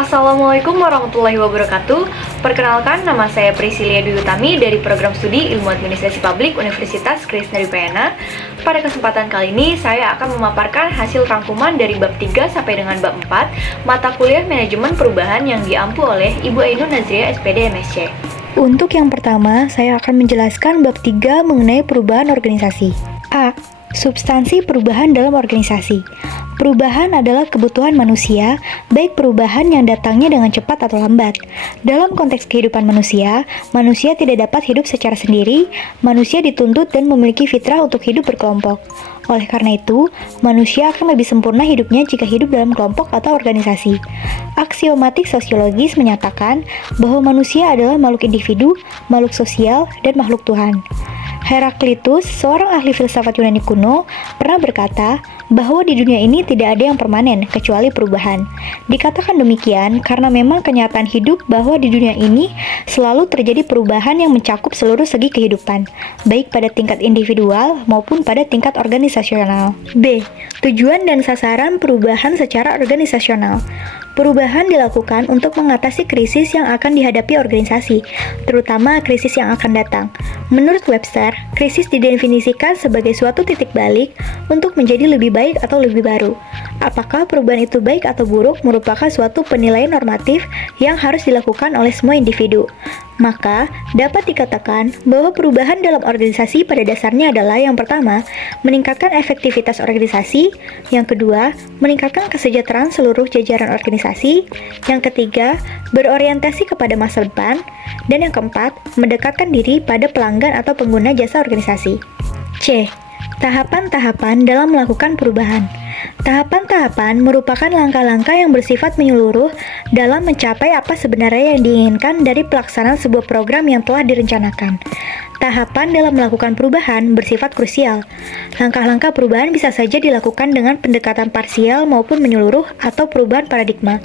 Assalamualaikum warahmatullahi wabarakatuh. Perkenalkan, nama saya Priscilia Dwi Utami dari Program Studi Ilmu Administrasi Publik Universitas Krishna Dipayana. Pada kesempatan kali ini, saya akan memaparkan hasil rangkuman dari bab 3 sampai dengan bab 4 mata kuliah Manajemen Perubahan yang diampu oleh Ibu Ainun Nazria SPD MSc. Untuk yang pertama, saya akan menjelaskan bab 3 mengenai perubahan organisasi. A. Substansi perubahan dalam organisasi. Perubahan adalah kebutuhan manusia, baik perubahan yang datangnya dengan cepat atau lambat. Dalam konteks kehidupan manusia tidak dapat hidup secara sendiri, manusia dituntut dan memiliki fitrah untuk hidup berkelompok. Oleh karena itu, manusia akan lebih sempurna hidupnya jika hidup dalam kelompok atau organisasi. Aksiomatik sosiologis menyatakan bahwa manusia adalah makhluk individu, makhluk sosial, dan makhluk Tuhan. Heraklitus, seorang ahli filsafat Yunani kuno, pernah berkata bahwa di dunia ini tidak ada yang permanen kecuali perubahan. Dikatakan demikian karena memang kenyataan hidup bahwa di dunia ini selalu terjadi perubahan yang mencakup seluruh segi kehidupan, baik pada tingkat individual maupun pada tingkat organisasional. B. Tujuan dan sasaran perubahan secara organisasional. Perubahan dilakukan untuk mengatasi krisis yang akan dihadapi organisasi, terutama krisis yang akan datang. Menurut Webster, krisis didefinisikan sebagai suatu titik balik untuk menjadi lebih baik atau lebih baru. Apakah perubahan itu baik atau buruk merupakan suatu penilaian normatif yang harus dilakukan oleh semua individu. Maka, dapat dikatakan bahwa perubahan dalam organisasi pada dasarnya adalah yang pertama, meningkatkan efektivitas organisasi, yang kedua, meningkatkan kesejahteraan seluruh jajaran organisasi, yang ketiga, berorientasi kepada masa depan, dan yang keempat, mendekatkan diri pada pelanggan atau pengguna jasa organisasi. C. Tahapan-tahapan dalam melakukan perubahan. Tahapan-tahapan merupakan langkah-langkah yang bersifat menyeluruh dalam mencapai apa sebenarnya yang diinginkan dari pelaksanaan sebuah program yang telah direncanakan. Tahapan dalam melakukan perubahan bersifat krusial. Langkah-langkah perubahan bisa saja dilakukan dengan pendekatan parsial maupun menyeluruh atau perubahan paradigma.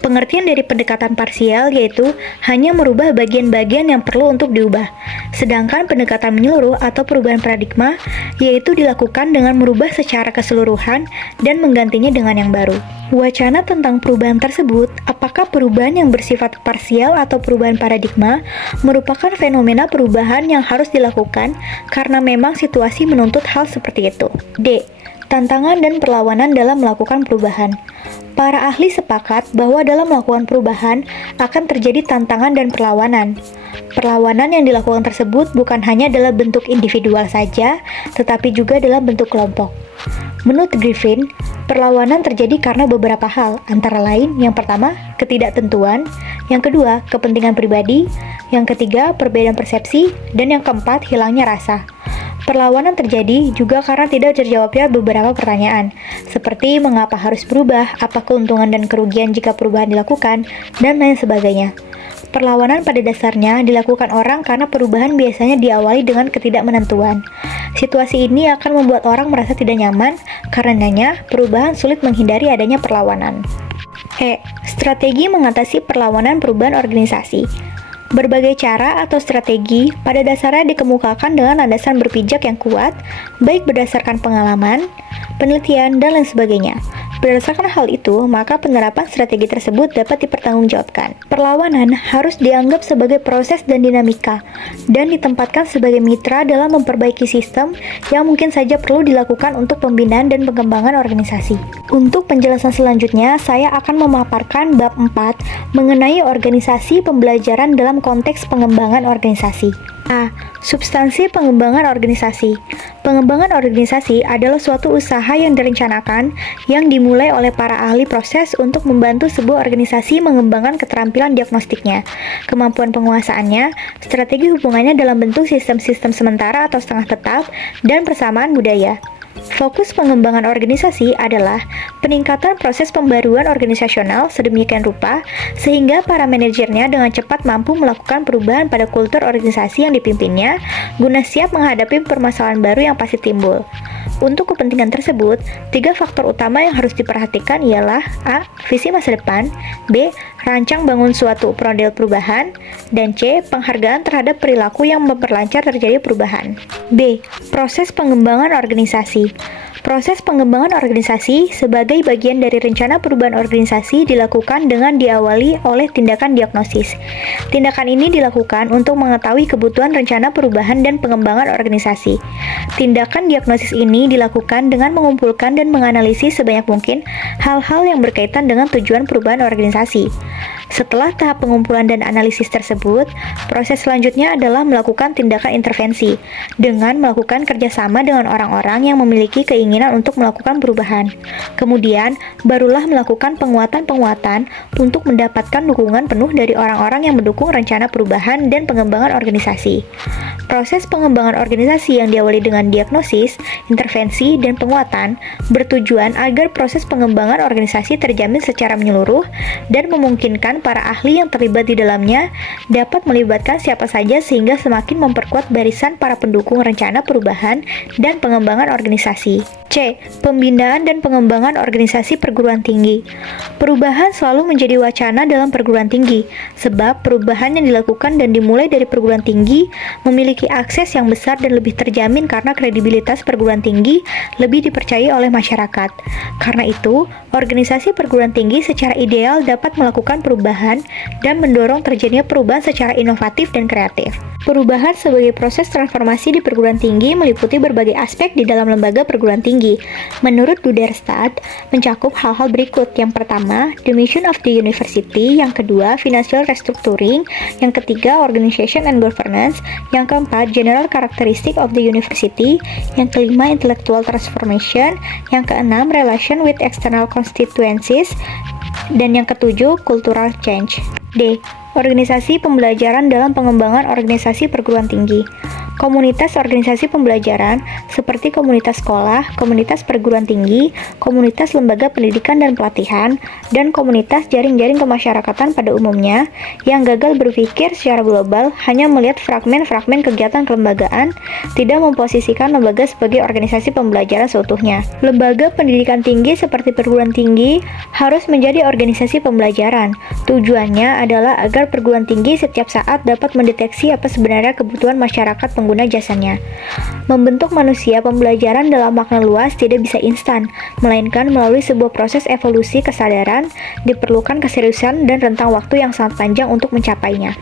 Pengertian dari pendekatan parsial yaitu hanya merubah bagian-bagian yang perlu untuk diubah. Sedangkan pendekatan menyeluruh atau perubahan paradigma yaitu dilakukan dengan merubah secara keseluruhan dan menggantinya dengan yang baru. Wacana tentang perubahan tersebut, apakah perubahan yang bersifat parsial atau perubahan paradigma, merupakan fenomena perubahan yang harus dilakukan karena memang situasi menuntut hal seperti itu. D. Tantangan dan perlawanan dalam melakukan perubahan. Para ahli sepakat bahwa dalam melakukan perubahan akan terjadi tantangan dan perlawanan. Perlawanan yang dilakukan tersebut bukan hanya dalam bentuk individual saja, tetapi juga dalam bentuk kelompok. Menurut Griffin, perlawanan terjadi karena beberapa hal, antara lain yang pertama, ketidaktentuan, yang kedua, kepentingan pribadi, yang ketiga, perbedaan persepsi, dan yang keempat, hilangnya rasa. Perlawanan terjadi juga karena tidak terjawabnya beberapa pertanyaan, seperti mengapa harus berubah, apa keuntungan dan kerugian jika perubahan dilakukan, dan lain sebagainya. Perlawanan pada dasarnya dilakukan orang karena perubahan biasanya diawali dengan ketidakmenentuan. Situasi ini akan membuat orang merasa tidak nyaman, karenanya perubahan sulit menghindari adanya perlawanan. E. Strategi mengatasi perlawanan perubahan organisasi. Berbagai cara atau strategi pada dasarnya dikemukakan dengan landasan berpijak yang kuat, baik berdasarkan pengalaman, penelitian, dan lain sebagainya. Berdasarkan hal itu, maka penerapan strategi tersebut dapat dipertanggungjawabkan. Perlawanan harus dianggap sebagai proses dan dinamika, dan ditempatkan sebagai mitra dalam memperbaiki sistem yang mungkin saja perlu dilakukan untuk pembinaan dan pengembangan organisasi. Untuk penjelasan selanjutnya, saya akan memaparkan bab 4 mengenai organisasi pembelajaran dalam konteks pengembangan organisasi. A. Substansi pengembangan organisasi. Pengembangan organisasi adalah suatu usaha yang direncanakan yang dimulai oleh para ahli proses untuk membantu sebuah organisasi mengembangkan keterampilan diagnostiknya, kemampuan penguasaannya, strategi hubungannya dalam bentuk sistem-sistem sementara atau setengah tetap, dan persamaan budaya. Fokus pengembangan organisasi adalah peningkatan proses pembaruan organisasional sedemikian rupa sehingga para manajernya dengan cepat mampu melakukan perubahan pada kultur organisasi yang dipimpinnya guna siap menghadapi permasalahan baru yang pasti timbul. Untuk kepentingan tersebut, 3 faktor utama yang harus diperhatikan ialah A. Visi masa depan, B. Rancang bangun suatu model perubahan, dan C. Penghargaan terhadap perilaku yang memperlancar terjadi perubahan. B. Proses pengembangan organisasi. Proses pengembangan organisasi sebagai bagian dari rencana perubahan organisasi dilakukan dengan diawali oleh tindakan diagnosis. Tindakan ini dilakukan untuk mengetahui kebutuhan rencana perubahan dan pengembangan organisasi. Tindakan diagnosis ini dilakukan dengan mengumpulkan dan menganalisis sebanyak mungkin hal-hal yang berkaitan dengan tujuan perubahan organisasi. Setelah tahap pengumpulan dan analisis tersebut, proses selanjutnya adalah melakukan tindakan intervensi dengan melakukan kerjasama dengan orang-orang yang memiliki keinginan untuk melakukan perubahan. Kemudian, barulah melakukan penguatan-penguatan untuk mendapatkan dukungan penuh dari orang-orang yang mendukung rencana perubahan dan pengembangan organisasi. Proses pengembangan organisasi yang diawali dengan diagnosis, intervensi, dan penguatan bertujuan agar proses pengembangan organisasi terjamin secara menyeluruh dan memungkinkan para ahli yang terlibat di dalamnya dapat melibatkan siapa saja sehingga semakin memperkuat barisan para pendukung rencana perubahan dan pengembangan organisasi. C. Pembinaan dan pengembangan organisasi perguruan tinggi. Perubahan selalu menjadi wacana dalam perguruan tinggi, sebab perubahan yang dilakukan dan dimulai dari perguruan tinggi memiliki akses yang besar dan lebih terjamin karena kredibilitas perguruan tinggi lebih dipercayai oleh masyarakat. Karena itu, organisasi perguruan tinggi secara ideal dapat melakukan perubahan dan mendorong terjadinya perubahan secara inovatif dan kreatif. Perubahan sebagai proses transformasi di perguruan tinggi meliputi berbagai aspek di dalam lembaga perguruan tinggi. Menurut Duderstadt, mencakup hal-hal berikut. Yang pertama, the mission of the university. Yang kedua, financial restructuring. Yang ketiga, organization and governance. Yang keempat, general characteristic of the university. Yang kelima, intellectual transformation. Yang keenam, relation with external constituencies. Dan yang ketujuh, cultural change. D. Organisasi pembelajaran dalam pengembangan organisasi perguruan tinggi. Komunitas organisasi pembelajaran seperti komunitas sekolah, komunitas perguruan tinggi, komunitas lembaga pendidikan dan pelatihan, dan komunitas jaring-jaring kemasyarakatan pada umumnya yang gagal berpikir secara global hanya melihat fragmen-fragmen kegiatan kelembagaan, tidak memposisikan lembaga sebagai organisasi pembelajaran seutuhnya. Lembaga pendidikan tinggi seperti perguruan tinggi harus menjadi organisasi pembelajaran. Tujuannya adalah agar perguruan tinggi setiap saat dapat mendeteksi apa sebenarnya kebutuhan masyarakat pengguna jasanya. Membentuk manusia pembelajaran dalam makna luas tidak bisa instan, melainkan melalui sebuah proses evolusi kesadaran, diperlukan keseriusan dan rentang waktu yang sangat panjang untuk mencapainya.